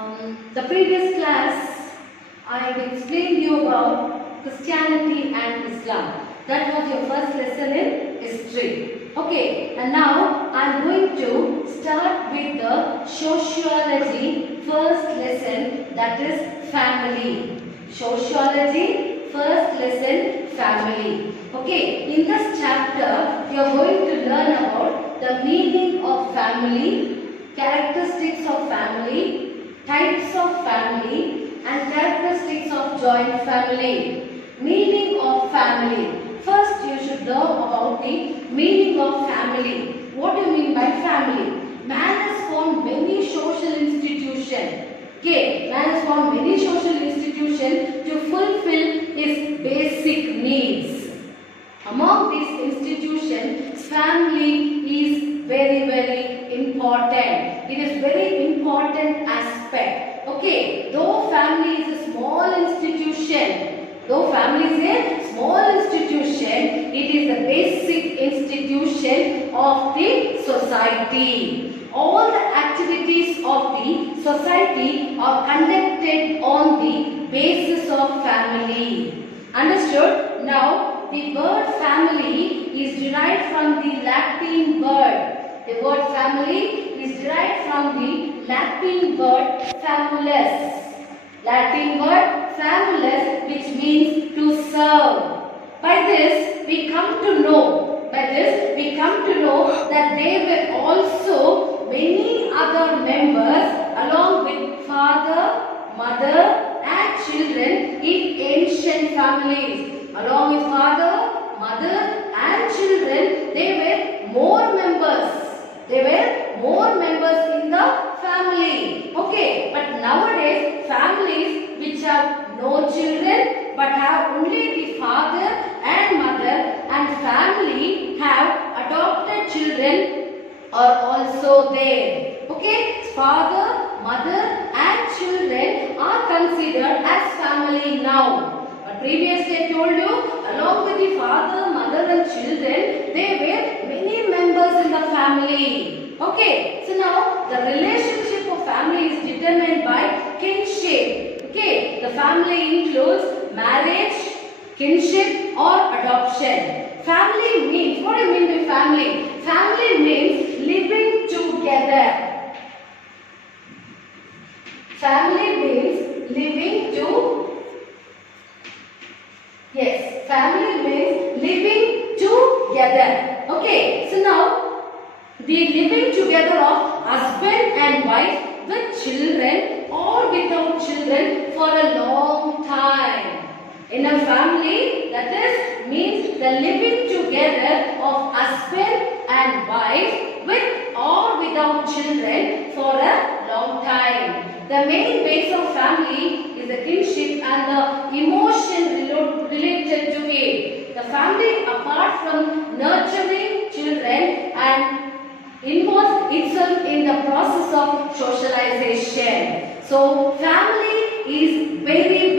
The previous class, I have explained you about Christianity and Islam. That was your first lesson in history. Okay, and now I am going to start with the sociology first lesson, that is family. Sociology first lesson, family. Okay, in this chapter, you are going to learn about the meaning of family, characteristics of family, types of family and characteristics of joint family. Meaning of family. First you should know about the meaning of family. What do you mean by family? Man has formed many social institutions. Okay, man has formed many social institutions to fulfill his basic needs. Among these institutions, family is very important. It is very important aspect. Okay, though family is a small institution, it is the basic institution of the society. All the activities of the society are conducted on the basis of family. Understood? Now, the word family is derived from the Latin word. The word family is derived from the Latin word famulus. Latin word famulus, which means to serve. By this we come to know that there were also many other members along with father, mother and children in ancient families. Along with father, mother and children, there were more members. In the family. Okay, but nowadays families which have no children but have only the father and mother, and family have adopted children are also there. Okay, father, mother and children are considered as family now. But previously I told you, along with the father, mother and children, there were many members in the family. Okay, so now the relationship of family is determined by kinship. Okay, the family includes marriage, kinship or adoption. Family means, what do you mean by family? Family means living together. Family means living together. Okay, so now the living together of husband and wife with children or without children for a long time. In a family, that is, means the living together of husband and wife with or without children for a long time. The main base of family is the kinship and the emotion related to it. The family, apart from nurturing children, and involves itself in the process of socialization. So, family is very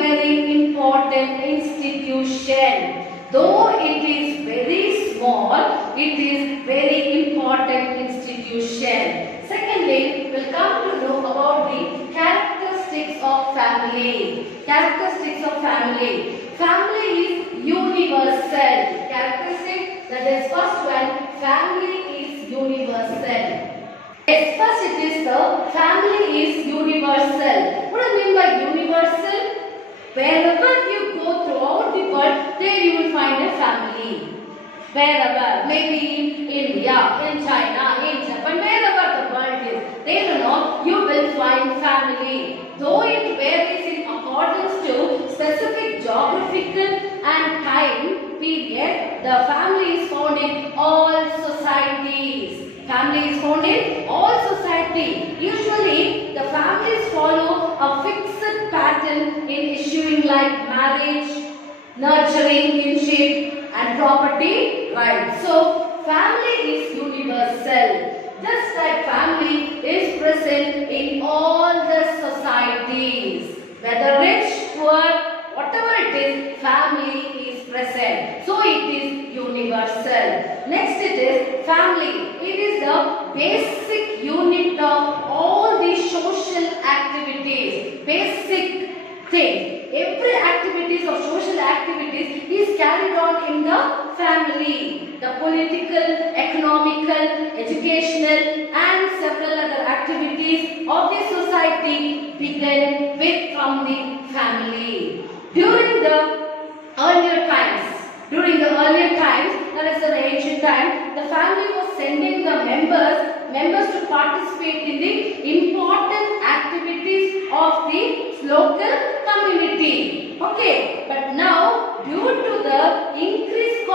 important institution. Though it is very small, it is very important institution. Secondly, we'll come to know about the characteristics of family. Characteristics of family. Family is universal. Characteristic, that is first one, family is universal. Yes, first it is the family is universal. What do you mean by universal? Wherever you go throughout the world, there you will find a family. Wherever, maybe in India, in China, in Japan, wherever the world is, there you will find family. Though it varies in accordance to specific geographical and time period, the family is found in all societies. Family is found in all society. Usually, the families follow a fixed pattern in issuing like marriage, nurturing, kinship, and property rights. So, family is universal. Just like family is present in all the societies, whether rich, poor, whatever it is, family is present. So it is universal. Next it is family. It is the basic unit of all the social activities. activities or social activities is carried on in the family. The political, economical, educational and several other activities of the society begin with from the family. During the earlier times, that is the ancient time, the family was sending the members to participate in the important activities of the local community. Okay, but now due to the increased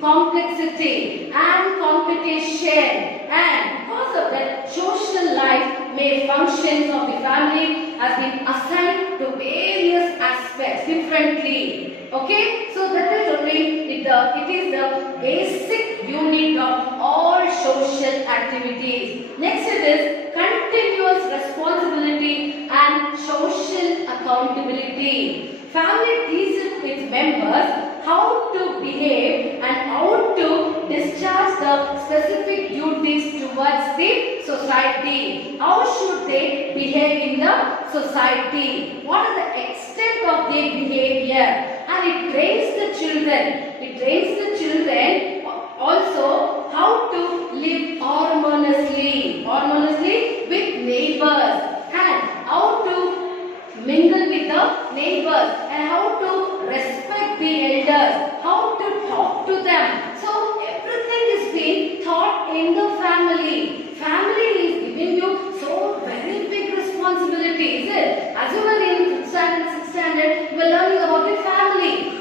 complexity and competition, and because of that, social life made functions of the family has been assigned to various aspects differently. Okay, so that is only it is the basic unit of all social activities. Next it is continuous responsibility and social accountability. Family teaches its members how to behave and how to discharge the specific duties towards the society. How should they behave in the society? What is the extent of their behavior? And it trains the children. It trains the children also how to live harmoniously with neighbors, and how to mingle with the neighbors, and how to respect the elders, how to talk to them. So everything is being taught in the family. Family is giving you so very big responsibility, is it? As you were in 5th standard, 6th standard, you were learning about the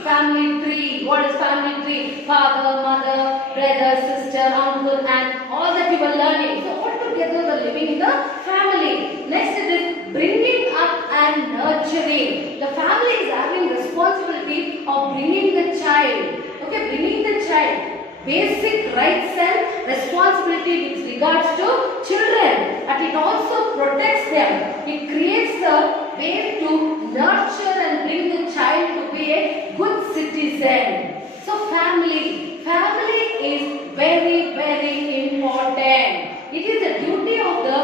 family tree. What is family tree? Father, mother, brother, sister, uncle, and all that you were learning. So all together they are living in the family. Next it is bringing up and nurturing. The family is having responsibility of bringing the child. Okay, bringing the child. Basic rights and responsibility with regards to children, and it also protects them. It creates the way to nurture and bring the child to be a good citizen. So family is very, very important. It is the duty of the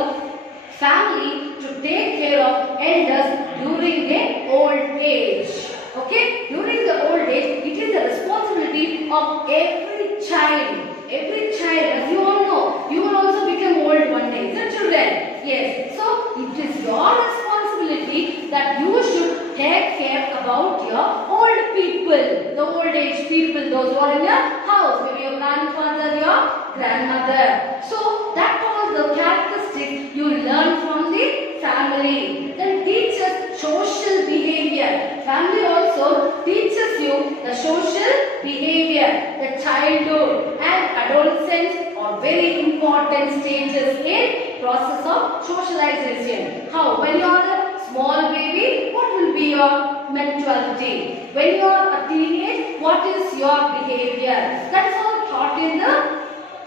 family to take care of elders during their old age. Okay, during the old age, it is the responsibility of every child. Every child, as you all know, you will also become old one day, isn't it, children? Yes. So it is your responsibility that you should take care about your old people, the old age people, those who are in your house, maybe your grandfather, your grandmother. So that all the characteristics you learn from the family. Then teaches social behavior. Family also teaches you the social behavior. The childhood and adolescence are very important stages in process of socialization. How? When you are a small baby, what will be your mentality? When you are a teenage, what is your behavior? That's all taught in the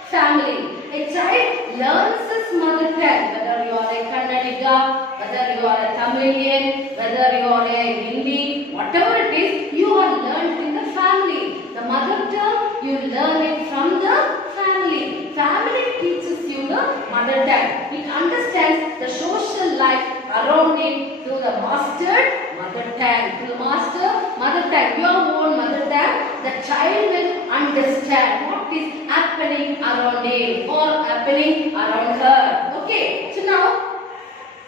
family. A child learns his mother tongue, whether you are a Kannadiga, whether you are a Tamilian, whether you are a Hindi, whatever it is, you are learned in the family. The mother tongue, you learn it from the family. Family teaches you the mother tongue. It understands the social life around it through the mastered mother tongue. Through the master mother tongue, your own mother tongue, the child will understand what is happening around him or happening around her. Okay, so now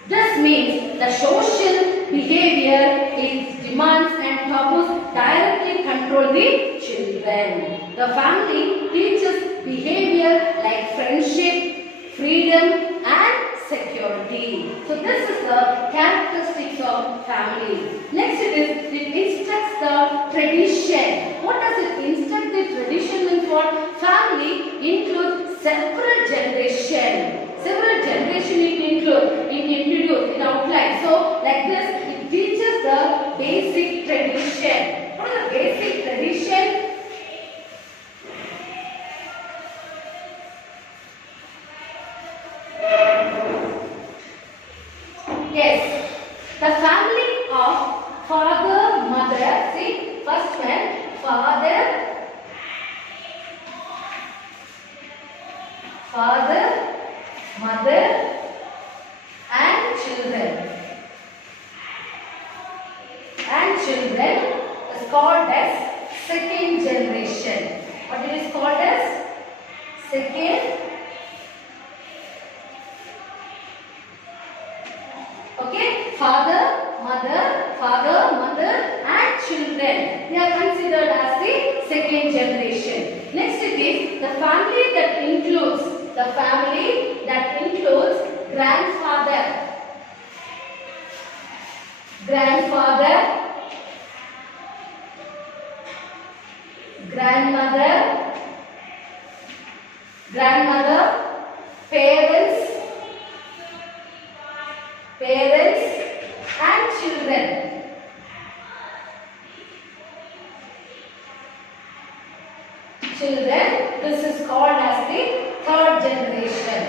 this means the social behavior is demands and taboos directly control the children. The family teaches behavior like friendship, freedom and security. So this is the characteristics of family. Next it instructs the tradition. What does it instruct? The tradition means what? Family includes several generations. Several generations it introduced in outline. So like this, it teaches the basic tradition. What is the basic tradition? Yes, the family of father, mother. See, first one, father, mother, and children. second generation. What it is called as? Second. Okay, father, mother and children. They are considered as the second generation. Next it is the family that includes grandfather, grandmother, parents and children. This is called as the third generation.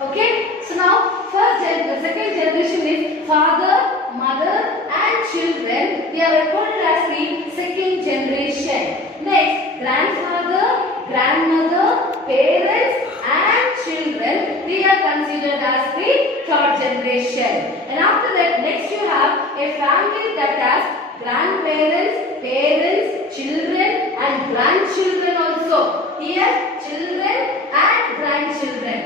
Okay, so now the second generation is father, mother and children. They are recorded as the second generation. Next, grandfather, grandmother, parents and children. They are considered as the third generation. And after that, next you have a family that has grandparents, parents, children and grandchildren also. Here, children and grandchildren.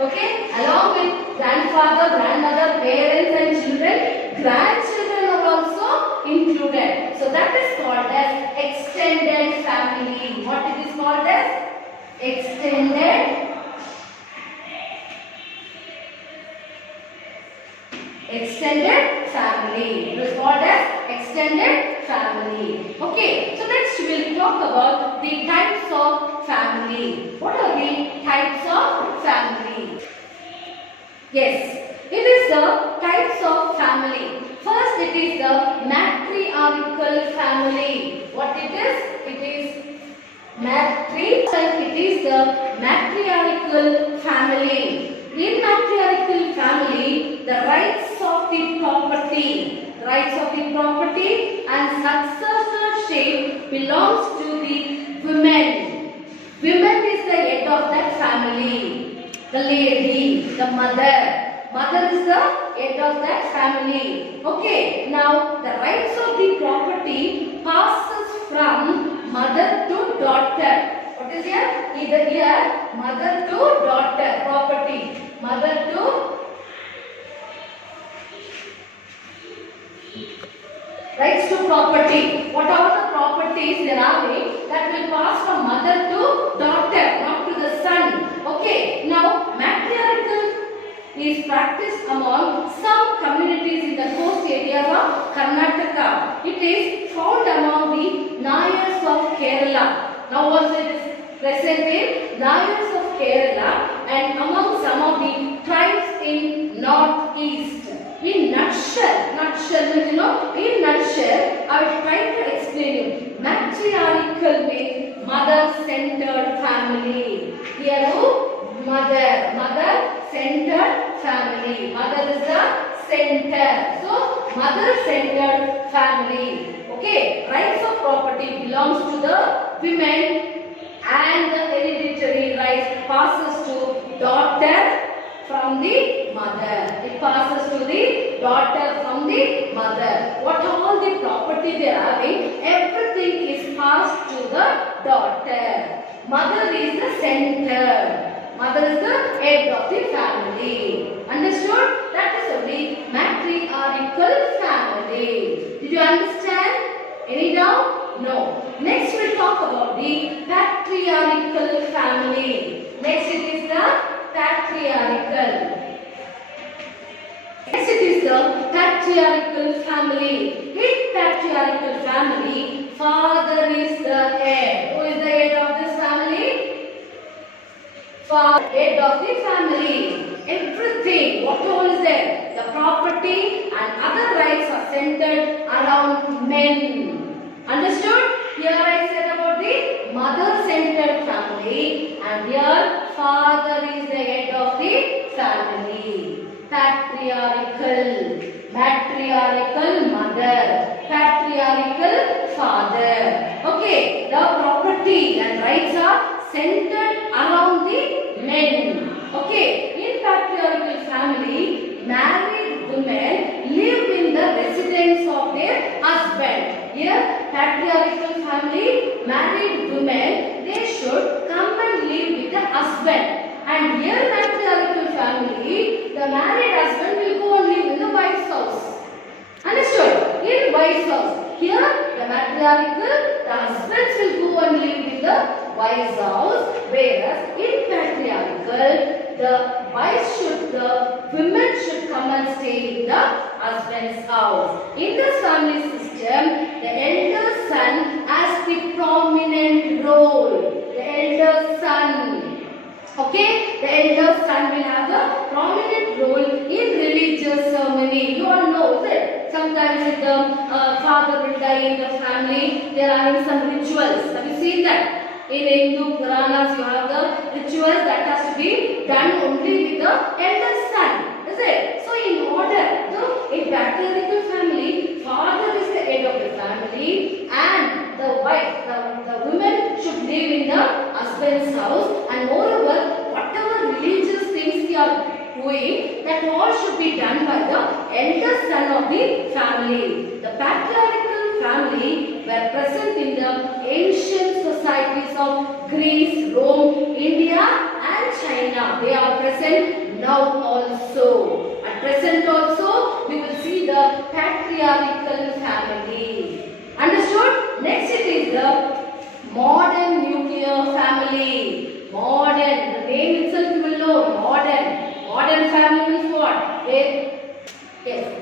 Okay, along with grandfather, grandmother, parents and children, grandchildren are also included. So that is called as extended family. What it is called as? Extended family. It is called as extended family. Okay, so next we will talk about the types of family. What are the types of family? Yes, it is the types of family. First, it is the matriarchal family. What it is? It is the matriarchal family. In matriarchal family, the rights of the property and successorship belongs to the women. Women is the head of that family. The lady, the mother. Mother is the head of that family. Okay, now the rights of the property passes from mother to daughter. What is here? Either here, mother to daughter, property. Mother to rights to property. Whatever the properties there are, that will pass from mother to daughter, not to the son. Okay, now matriarchal is practiced among some communities in the coast areas of Karnataka. It is found among the Nayars of Kerala. Now also it is present in Nayars of Kerala and among some of the tribes in northeast. In nutshell, in nutshell, I will try to explain you. Matriarchal means mother-centered family. Here who? Mother-centered family. Mother is the center. So, mother-centered family. Okay, rights of property belongs to the women and the hereditary rights passes to daughter from the mother. It passes to the daughter from the mother. What all the property they are having, everything is passed to the daughter. Mother is the center. Mother is the head of the family. Understood? That is only matriarchal family. Did you understand? Any doubt? No. Next we will talk about the patriarchal family. Next it is the patriarchal. Next it is the patriarchal family. In patriarchal family, father is the head. Who is the head of this family? Father, head of the family. Everything, what all is there? The property and other rights are centered around men. Understood? Here I said about the mother-centered family and here father is the head of the family. Patriarchal, matriarchal mother, patriarchal father. Okay, the property and rights are centered around the men. Okay. family, married women, they should come and live with the husband. And here matriarchal family, the married husband will go and live in the wife's house. Understood? In wife's house. Here the matriarchal, the husbands will go and live in the wife's house. Whereas in patriarchal, the women should come and stay in the husband's house. In this family system, the elder son has the prominent role. The elder son. Okay, the elder son will have a prominent role in religious ceremony. You all know that sometimes if the father will die in the family, they are having some rituals. Have you seen that? In Hindu Puranas, you have the rituals that has to be done only with the elder son. Is it? So, in order to a patriarchal family, father is the head of the family, and the wife, the woman should live in the husband's house, and moreover, whatever religious things they are doing, that all should be done by the elder son of the family. The patriarchal family were present in the ancient societies of Greece, Rome, India and China. They are present now also. At present also, we will see the patriarchal family. Understood? Next it is the modern nuclear family. Modern, the name itself you will know, modern. Modern family means what? Yes.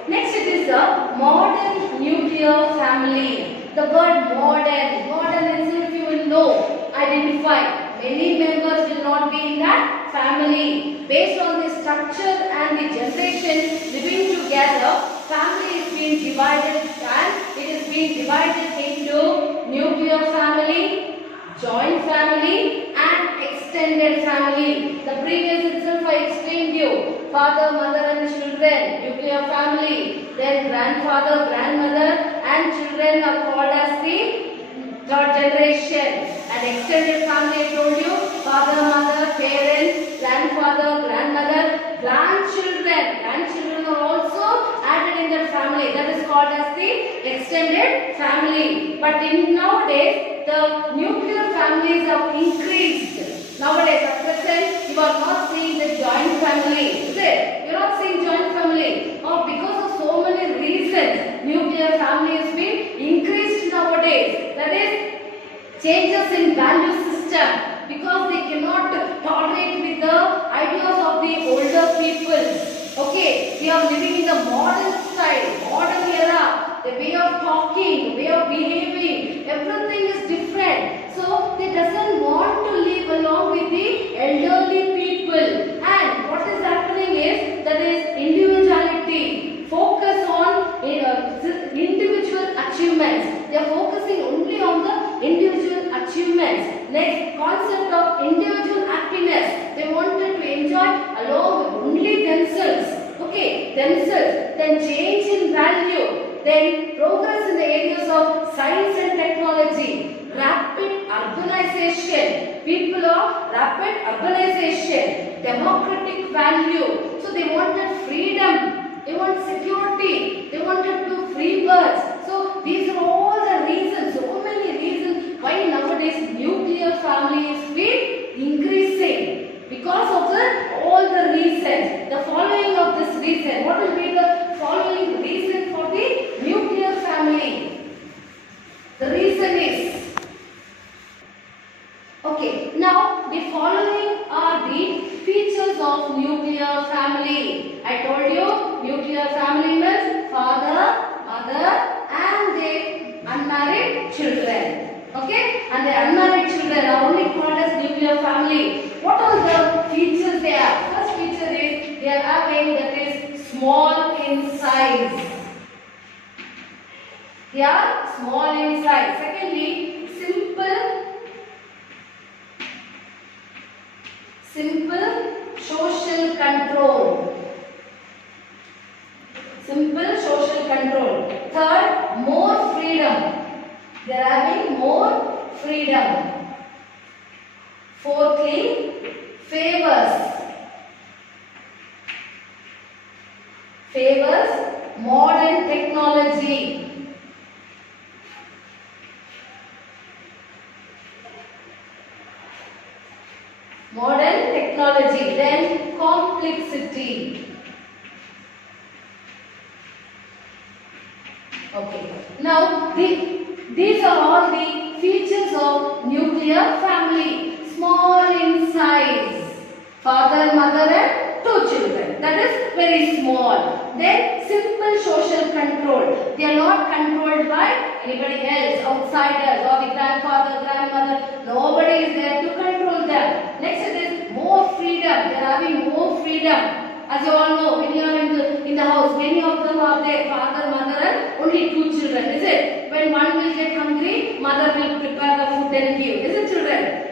Next it is the modern nuclear family. The word modern itself you will know, identify. Many members will not be in that family. Based on the structure and the generation living together, family is being divided, and it is being divided into nuclear family, joint family and extended family. The previous itself I explained you. Father, mother and children, nuclear family. Then grandfather, grandmother and children are called as the third generation. And extended family I told you, father, mother, parents, grandfather, grandmother, grandchildren. Grandchildren are also added in that family. That is called as the extended family. But in nowadays, the nuclear families have increased. Nowadays, at present, you are not seeing the joint family. Is it? You are not seeing joint family. Or because of so many reasons, nuclear family has been increased nowadays. That is, changes in value system. Because they cannot tolerate with the ideas of the older people. Okay, they are living in the modern style, modern era. The way of talking, the way of behaving, everything is different. So they doesn't want to live along with the elderly people. And what is happening is, that is individuality. Focus on individual achievements. They are focusing only on the individual achievements. Next, concept of individual happiness. They wanted to enjoy along with only themselves. Okay, themselves. Then change in value. Then progress in the areas of science and technology. Rapid urbanization. People are rapid urbanization. Democratic value. So they wanted freedom. They want security. They wanted to free birds. So these are all the reasons. So many reasons why nowadays nuclear family is increasing. Because of all the reasons. The following of this reason. What will be the following reason for the nuclear family? The reason is, okay, now the following are the features of nuclear family. I told you, nuclear family means father, mother and their unmarried children. Okay, and the unmarried children are only called as nuclear family. What are the features they have? First feature is, they are having, that is small in size. They are small in size. Secondly, simple social control. Simple social control. Third, more freedom. They are having more freedom. Fourthly, favors modern technology. Modern technology. Then complexity. Okay. Now these are all the features of nuclear family. Small in size. Father, mother and two children. That is very small. Then simple social control. They are not controlled by anybody else, outsiders or the grandfather, grandmother. Nobody is there to control them. Next it is more freedom. They are having more freedom. As you all know, when you are in the house, many of them are there, father, mother and only two children, is it? When one will get hungry, mother will prepare the food and give, is it children?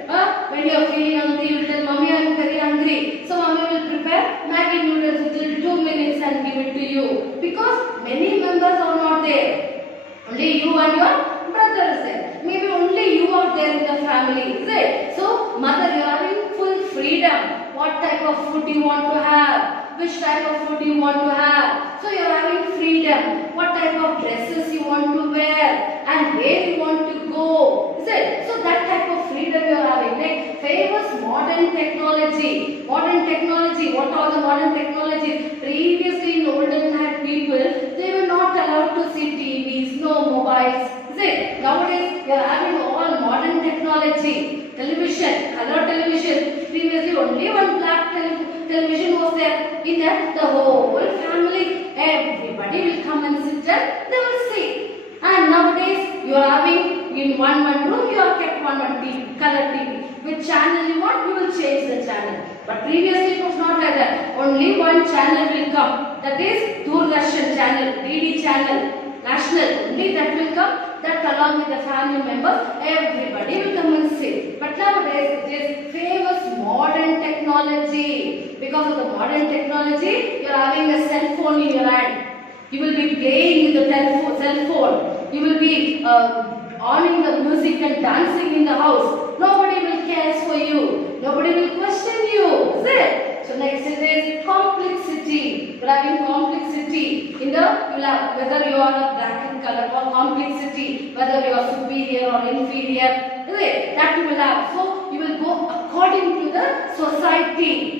When you are feeling hungry, you will tell, Mommy, I am very hungry. So Mommy will prepare Maggi noodles within 2 minutes and give it to you. Because many members are not there. Only you and your brother is there. Maybe only you are there in the family, is it? So mother, you are having full freedom. What type of food you want to have? Which type of food you want to have. So you are having freedom. What type of dresses you want to wear and where you want to go. Is it? So that type of freedom you are having. Like famous modern technology. Modern technology. What are the modern technologies? Previously in olden time people, they were not allowed to see TVs, no mobiles. Is it? Nowadays you are having all modern technology. Television, color television. Previously only one black television was there. In that the whole family, everybody will come and sit and they will see. And nowadays you are having in one room you are kept one TV, color TV. Which channel you want, you will change the channel. But previously it was not like that. Only one channel will come. That is Doordarshan channel, DD channel, national. Only that will come. That along with the family members, everybody will come and sit. But nowadays it is famous modern technology. Because of the modern technology, you are having a cell phone in your hand. You will be playing with the cell phone. You will be on the music and dancing in the house. Nobody will care for you. Nobody will question you. Is it? So next it is complexity. You are having complexity in the whether you are a black in color or complexity, whether you are superior or inferior. Is it? That you will have. So you will go according to the society.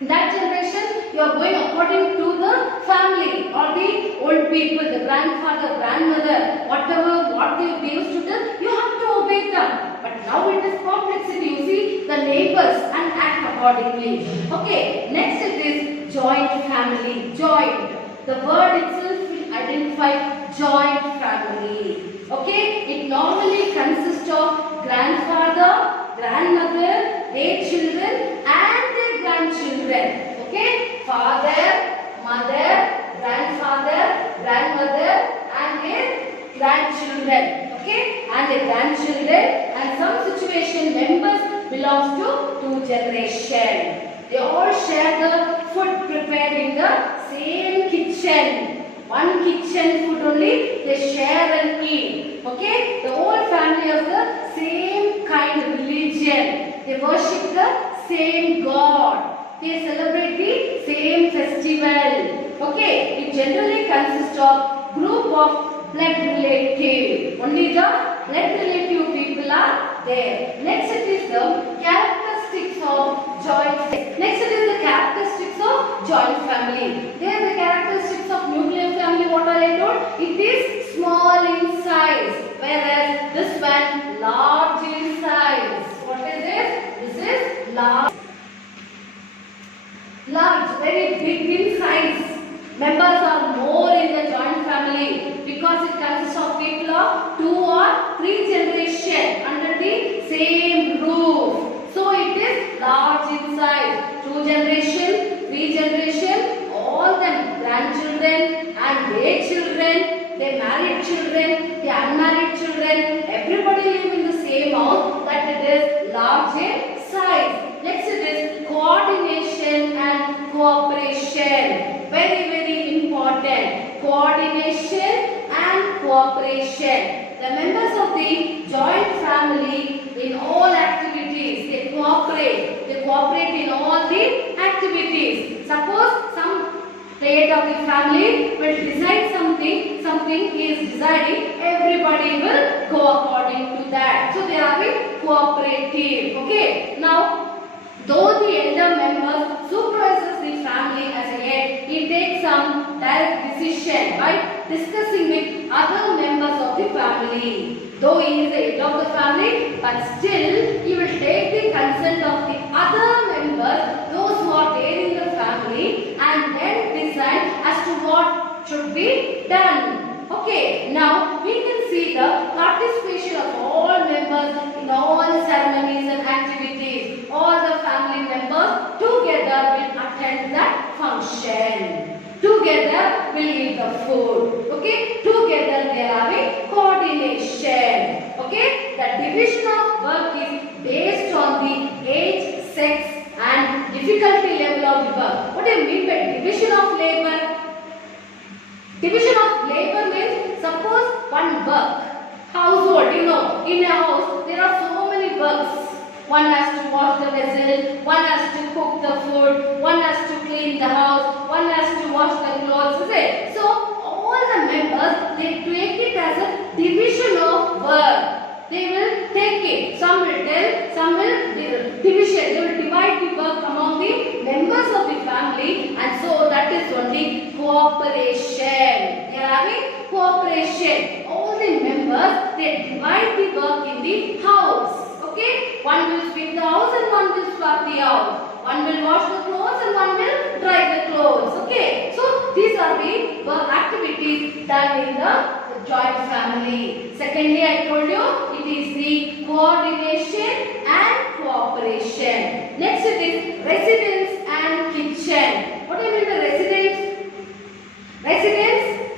In that generation, you are going according to the family or the old people, the grandfather, grandmother, what they used to tell, you have to obey them. But now it is complexity. You see the neighbors and act accordingly. Okay, next it is joint family. Joint. The word itself will identify joint family. Okay, it normally consists of grandfather, grandmother, their children and their grandchildren. Okay, father, mother, grandfather, grandmother and their grandchildren. Okay, and their grandchildren and some situation members belongs to two generations. They all share the food prepared in the same kitchen. One kitchen food only they share and eat. Okay, the whole family has the same kind of religion. They worship the same God. They celebrate the same festival. Okay, it generally consists of group of blood relative. Only the blood relative people are there. Next it is the characteristics of joint family. Next it is the characteristics of joint family. There the characteristics of nuclear family, what I told, it is small in size, whereas this one large in size. What is this? This is large. Large, very big in size. Members are more in the joint family because it consists of people of 2 or 3 generations under the same roof. So it is large in size. 2 generation, 3 generation, all them grandchildren and their children, their married children, their unmarried children, everybody live in the same house, that it is large in size. Next it is coordination and cooperation. Very, very important. Coordination and cooperation. The members of the joint family in all activities, they cooperate. They cooperate in all the activities. Suppose some head of the family will decide something he is deciding, everybody will go according to that. So they are being cooperative. Okay. Now Though the elder member supervises the family as a head, he takes some direct decision by discussing with other members of the family. Though he is the head of the family, but still he will take the consent of the other members, those who are there in the family, and then decide as to what should be done. Okay, now we can see the participation of all members in all ceremonies and activities. All the family members together will attend that function. Together will eat the food. Okay, together they are having coordination. Okay, the division of work is based on the age, sex and difficulty level of the work. What do you mean by division of labor? Division of labor means suppose one work, household, in a house there are so many works. One has to wash the vessel, one has to cook the food, one has to clean the house, one has to wash the clothes, is it? So all the members, they take it as a division of work. They will take it. Some will tell, some will division. They will divide the work among the members of the family, and so that is only cooperation. They are having cooperation. All the members, they divide the work in the house. Okay, one will sweep the house and one will swap the house. One will wash the clothes and one will dry the clothes. Okay, so these are the work activities done in the joint family. Secondly, I told you it is the coordination and cooperation. Next it is residence and kitchen. What do you mean the residence? Residence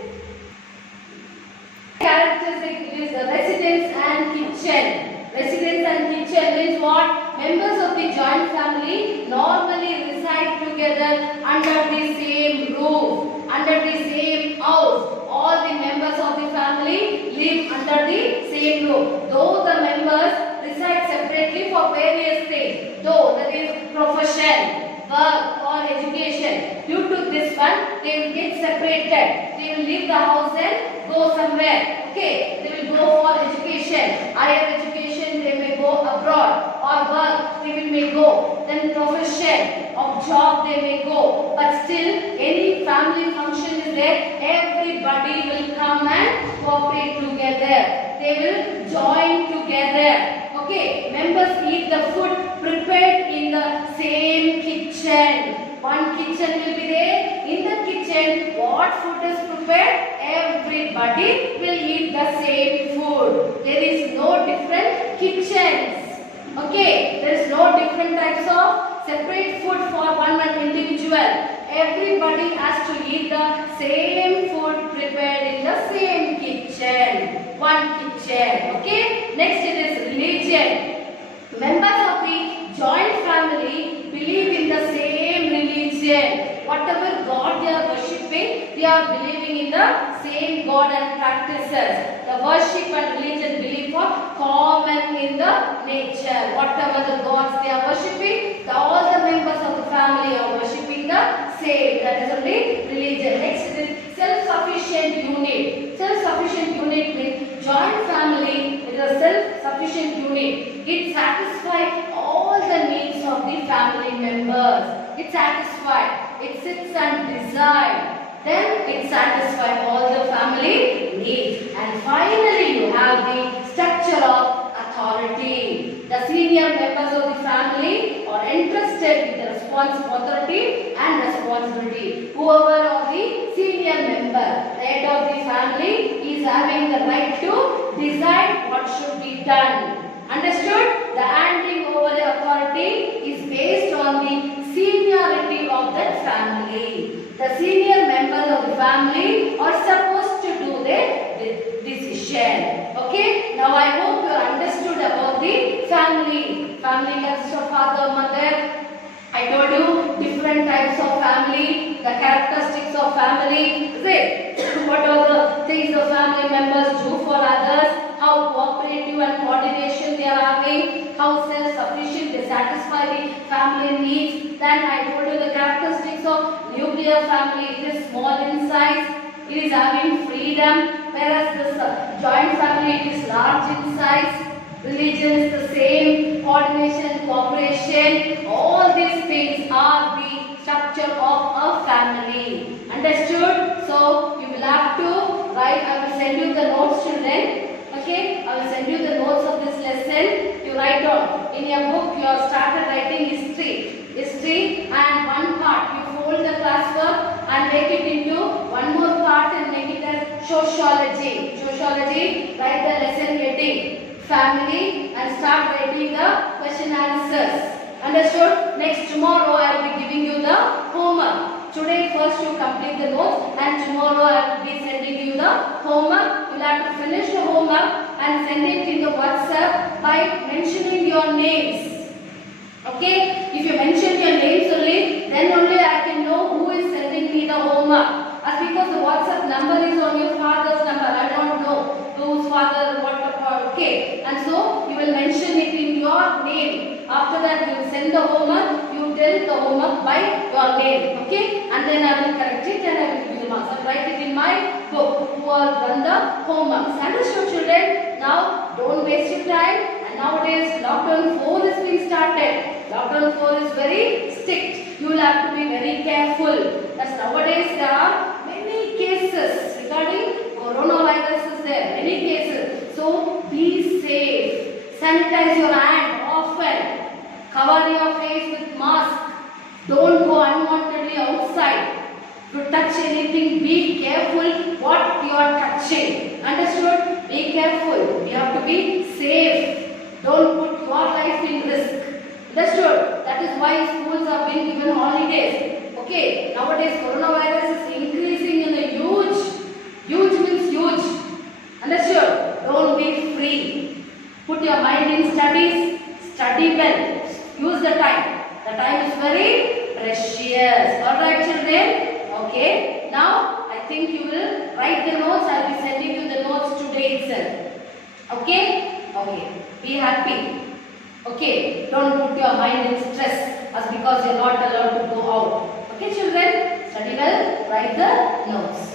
characteristic is the residence and kitchen. Residence and kitchen means what? Members of the joint family normally reside together under the same roof, under the same house. All the members of the family live under the same roof. Though the members reside separately for various things, though that is profession, work or education, due to this one they will get separated. They will leave the house and go somewhere. Okay, they will go for education, higher education, they may go abroad, or work they may go, then profession or job they may go. But still any family function is there, everybody will come and cooperate together. They will join together. Okay, members eat the food prepared in the same kitchen. One kitchen will be there. In the kitchen, what food is prepared? Everybody will eat the same food. There is no different kitchens. Okay, there is no different types of separate food for one individual. Everybody has to eat the same food prepared in the same kitchen. One kitchen. Okay, next it is religion. Members of the joint family believe in the same religion. Whatever God they are worshipping, they are believing in the same God and practices. The worship and religion belief are common in the nature. Whatever the gods they are worshipping, all the members of the family are worshipping the same. That is only religion. Next is self-sufficient unit. Self-sufficient unit means joint family is a self-sufficient unit. It satisfies all the needs of the family members. It satisfies. It sits and decides. Then it satisfies all the family needs. And finally you have the structure of authority. The senior members of the family are entrusted with the authority and responsibility. Whoever are the senior member, the head of the family is having the right to decide what should be done. Understood? The handing over the authority is based on the seniority of that family. The senior members of the family are supposed to do the decision. Okay? Now I hope you understood about the family. Family consists of father, mother. I told you different types of family, the characteristics of family. Is it? What are the things the family members do for others? How cooperative and coordination they are having, how self-sufficient they satisfy the family needs. Then I told you the characteristics of nuclear family. It is small in size, it is having freedom, whereas the joint family it is large in size. Religion is the same, coordination, cooperation. attention. All these things are the structure of a family. Understood? So you will have to write. I will send you the notes, children. Okay? I will send you the notes of this lesson. You write down. In your book, you have started writing history. History and one part. You fold the classwork and make it into one more part and make it as sociology. Sociology, write the lesson heading, family, and start writing the question answers. Understood? Next tomorrow I will be giving you the homework. Today first you complete the notes and tomorrow I will be sending you the homework. You will have to finish the homework and send it in the WhatsApp by mentioning your names. Okay? If you mention your names only, then only I can know who is sending me the homework. As because the WhatsApp number is on your father's number, I don't know whose father, what, okay. And so you will mention it in your name. After that, you will send the homework. You tell the homework by your name. Okay? And then I will correct it and I will give you the marks. I will write it in my book. Who have done the homework. Understood, children? Now, don't waste your time. And nowadays, lockdown 4 is being started. Lockdown 4 is very strict. You will have to be very careful. As nowadays there are many cases regarding coronavirus is there. Many cases. So be safe. Sanitize your hand often. Cover your face with mask. Don't go unwantedly outside. To touch anything, be careful what you are touching. Understood? Be careful. You have to be safe. Don't put your life in risk. Understood? That is why schools have been given holidays. Okay, nowadays coronavirus is increasing in a huge means huge. Understood? Don't be free. Put your mind in studies. Study well. Use the time. The time is very precious. Alright, children? Okay. Now, I think you will write the notes. I will be sending you the notes today itself. Okay? Okay. Be happy. Okay, don't put your mind in stress as because you are not allowed to go out. Okay, children? Study well, write the notes.